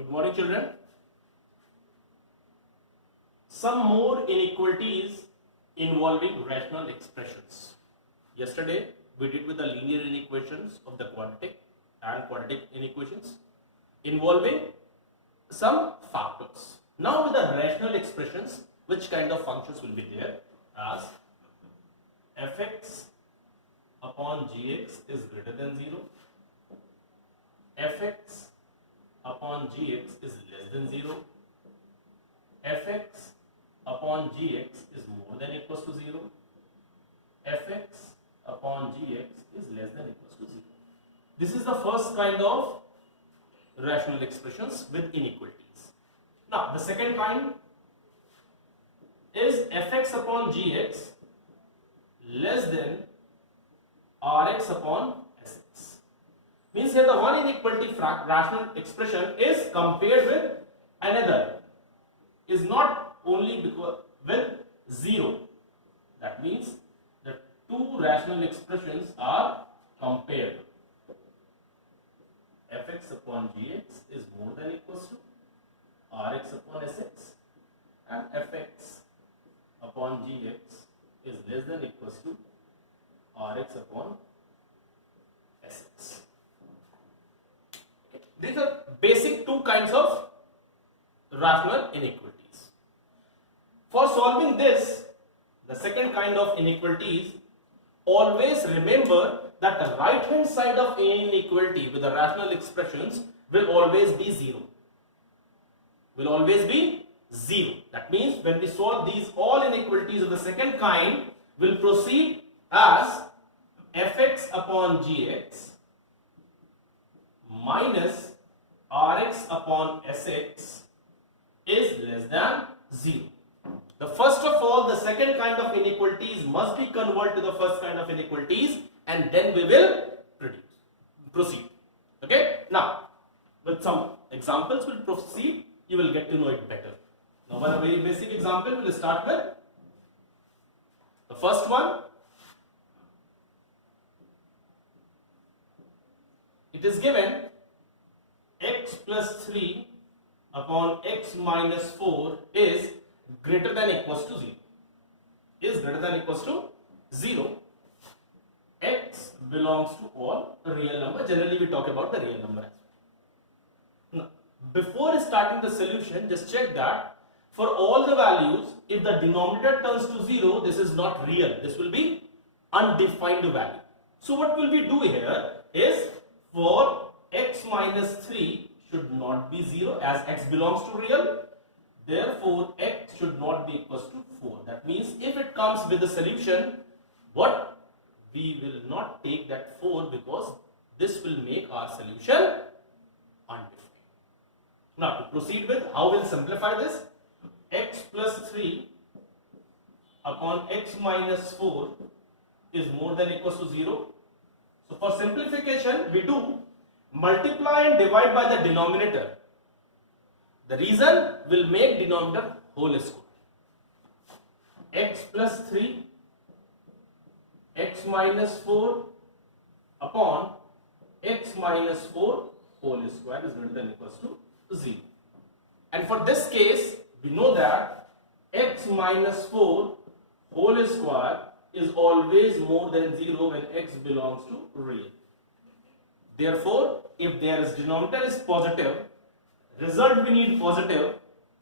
Good morning, children. Some more inequalities involving rational expressions. Yesterday, we did with the linear inequations of the quadratic and quadratic inequations involving some factors. Now with the rational expressions, which kind of functions will be there as fx upon gx is greater than 0, fx upon gx is less than 0, fx upon gx is more than equals to 0, fx upon gx is less than equals to 0. This is the first kind of rational expressions with inequalities. Now the second kind is fx upon gx less than rx upon sx. Means here the one inequality rational expression is compared with another, is not only because with 0. That means the two rational expressions are compared. Fx upon gx is more than equals to rx upon sx, and fx upon gx is less than equals to rx upon sx. These are basic two kinds of rational inequalities. For solving this, the second kind of inequalities, always remember that the right hand side of any inequality with the rational expressions will always be 0. Will always be 0. That means when we solve these all inequalities of the second kind, will proceed as fx upon gx minus rx upon sx is less than 0. The first of all, the second kind of inequalities must be converted to the first kind of inequalities, and then we will proceed. Okay? Now, with some examples we'll proceed, you will get to know it better. Now, one very basic example we'll start with. The first one, it is given x plus 3 upon x minus 4 is greater than equals to 0. Is greater than equals to 0. X belongs to all real number. Generally we talk about the real number as well. Now, before starting the solution, just check that for all the values, if the denominator turns to 0, this is not real. This will be undefined value. So what will we do here is, for x minus 3 should not be 0 as x belongs to real. Therefore, x should not be equals to 4. That means if it comes with the solution, what? We will not take that 4 because this will make our solution undefined. Now to proceed with, how we'll simplify this? X plus 3 upon x minus 4 is more than equals to 0. So for simplification, we do multiply and divide by the denominator. The reason will make denominator whole square. X plus 3 x minus 4 upon x minus 4 whole square is greater than equals to 0. And for this case, we know that x minus 4 whole square is always more than 0 when x belongs to real. Therefore, if there is denominator is positive, result we need positive.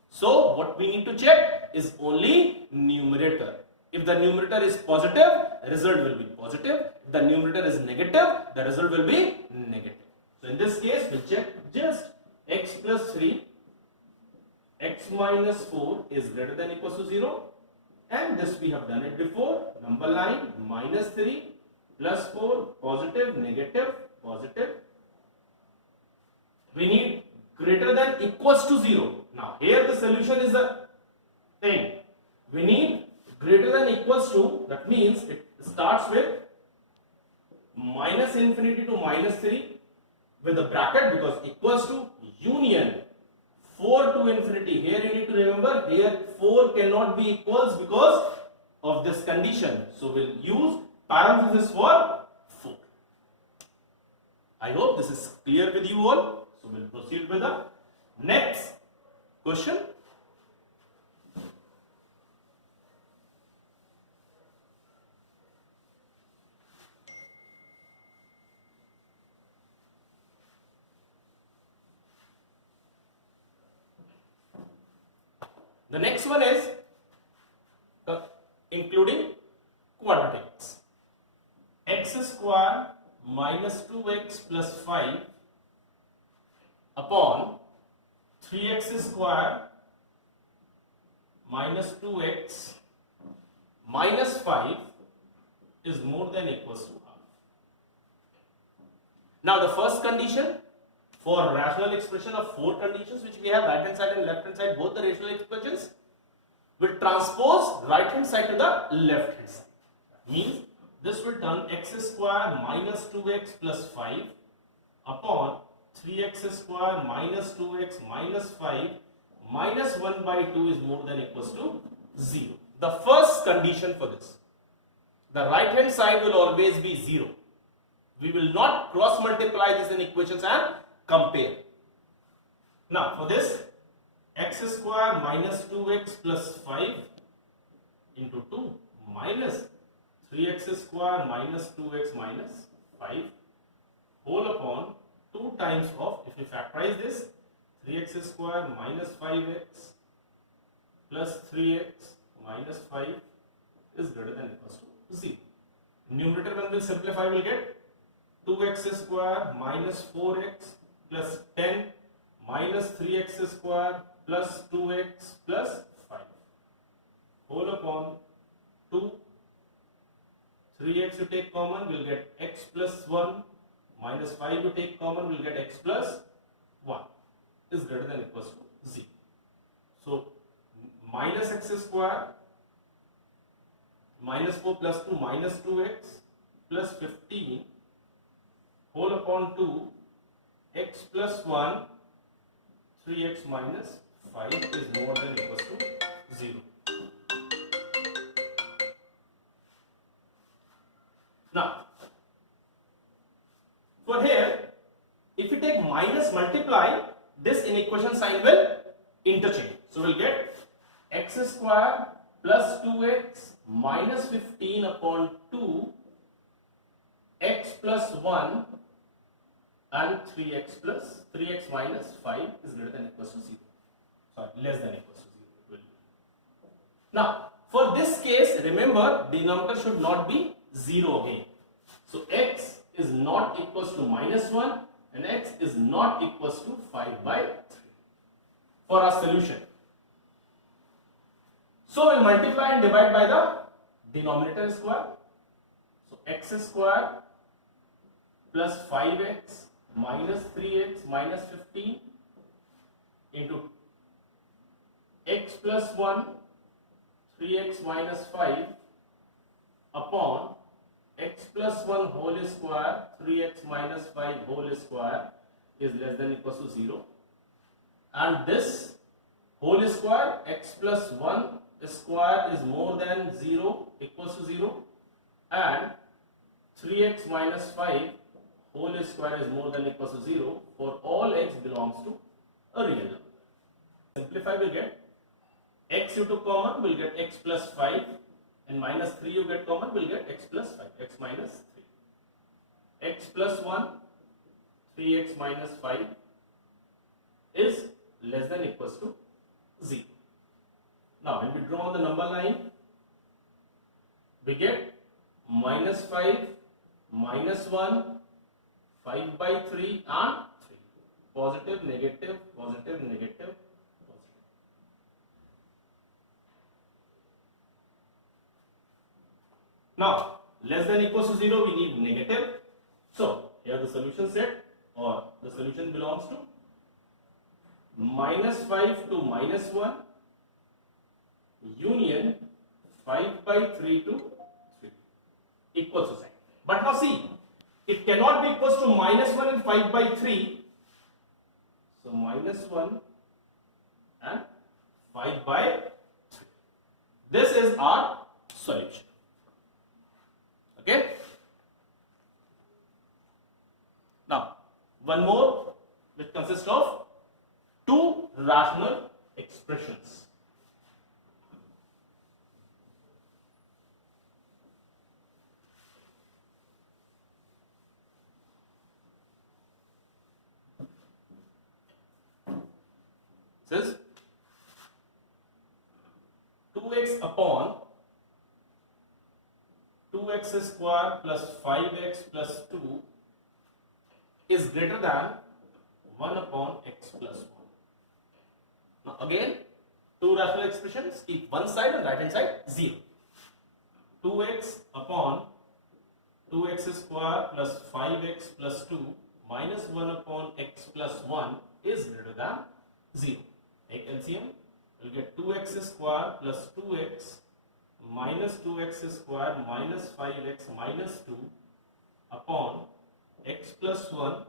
So what we need to check is only numerator. If the numerator is positive, result will be positive. If the numerator is negative, the result will be negative. So in this case, we check just x plus 3, x minus 4 is greater than equals to 0. And this we have done it before. Number line, minus 3, plus 4, positive, negative, positive. We need greater than equals to 0. Now here the solution is the thing. We need greater than equals to, that means it starts with minus infinity to minus 3 with a bracket because equals to union 4 to infinity. Here you need to remember, here 4 cannot be equals because of this condition. So we'll use parenthesis for 4. I hope this is clear with you all. So we'll proceed with the Next question. The next one is including quadratics. X square minus 2x plus 5 upon 3x square minus 2x minus 5 is more than equals to half. Now the first condition, for rational expression of four conditions which we have, right hand side and left hand side, both the rational expressions, will transpose right hand side to the left hand side. Means this will turn x square minus 2x plus 5 upon 3x square minus 2x minus 5 minus 1 by 2 is more than equals to 0. The first condition for this, the right hand side will always be 0. We will not cross multiply these in equations and compare. Now for this, x square minus 2x plus 5 into 2 minus 3x square minus 2x minus 5 whole upon 2 times of, if we factorize this, 3x square minus 5x plus 3x minus 5 is greater than equals to 0. Numerator when we simplify, we will get 2x square minus 4x plus 10 minus 3x square plus 2x plus 5 whole upon 2. 3x you take common, we will get x plus 1 minus 5 you take common, we will get x plus 1 is greater than equals to 0. So minus x square minus 4 plus 2 minus 2x plus 15 whole upon 2 x plus 1 3x minus 5 is more than equals to 0. Now for here, if you take minus multiply, this inequation sign will interchange. So we'll get x square plus 2x minus 15 upon 2 x plus 1 and 3x minus 5 is greater than equals to 0. Sorry, less than equals to 0. Now for this case, remember denominator should not be 0 again. So x is not equals to minus 1 and x is not equals to 5 by 3 for our solution. So we'll multiply and divide by the denominator square. So x square plus 5x minus 3x minus 15 into x plus 1 3x minus 5 upon x plus 1 whole square 3x minus 5 whole square is less than equals to 0, and this whole square x plus 1 square is more than 0 equals to 0, and 3x minus 5 whole square is more than equals to 0 for all x belongs to a real number. Simplify, we get x you took common, will get x plus 5, and minus 3 you get common, will get x plus 5, x minus 3. X plus 1, 3x minus 5 is less than equals to 0. Now when we draw on the number line, we get minus 5, minus 1, 5 by 3 and 3. Positive, negative, positive, negative. Now, less than equals to 0, we need negative. So, here the solution set, or the solution belongs to minus 5 to minus 1 union 5 by 3 to 3 equals to sign. But now see, it cannot be equals to minus 1 and 5 by 3. So, minus 1 and 5 by 3. This is our solution. Okay. Now, one more which consists of two rational expressions. This is 2x upon 2x square plus 5x plus 2 is greater than 1 upon x plus 1. Now again, two rational expressions, keep one side and right hand side 0. 2x upon 2x square plus 5x plus 2 minus 1 upon x plus 1 is greater than 0. Take LCM, we'll get 2x square plus 2x minus 2x square minus 5x minus 2 upon x plus 1,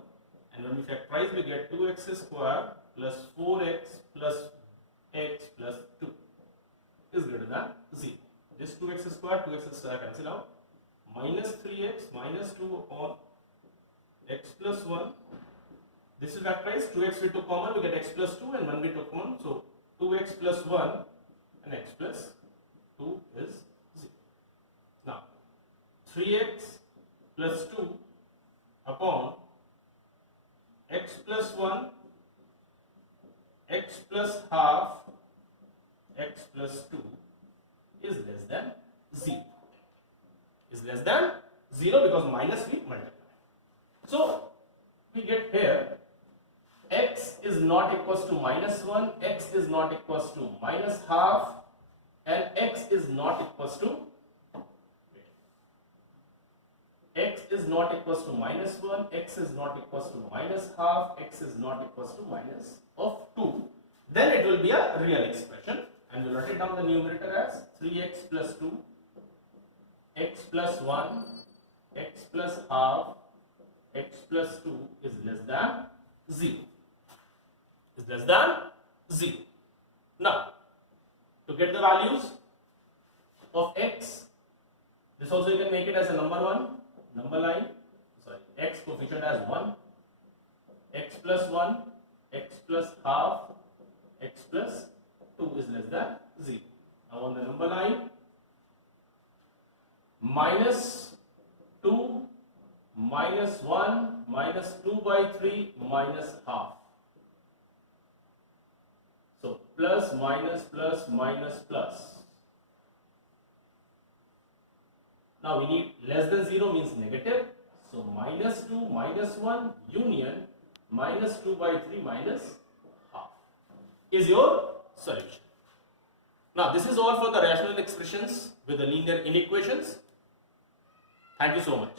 and when we factorize we get 2x square plus 4x plus x plus 2 is greater than 0. This 2x square cancel out, minus 3x minus 2 upon x plus 1. This is factorized, 2x we took common, we get x plus 2, and 1 we took common, so 2x plus 1 and x plus 2 is 0. Now 3x plus 2 upon x plus 1 x plus half x plus 2 is less than 0. Is less than 0 because minus we multiply. So we get here x is not equals to minus 1, x is not equals to minus half, and x is not equals to minus 1, x is not equals to minus half, x is not equals to minus of 2. Then it will be a real expression, and we'll write it down the numerator as 3x plus 2, x plus 1, x plus half, x plus 2 is less than 0. Is less than 0. Now, to get the values of x, this also you can make it as a number line, x coefficient as 1, x plus 1, x plus half, x plus 2 is less than 0. Now on the number line, minus 2, minus 1, minus 2 by 3, minus half. So plus, minus, plus, minus, plus. Now we need less than 0 means negative. So minus 2, minus 1, union, minus 2 by 3, minus half is your solution. Now this is all for the rational expressions with the linear inequations. Thank you so much.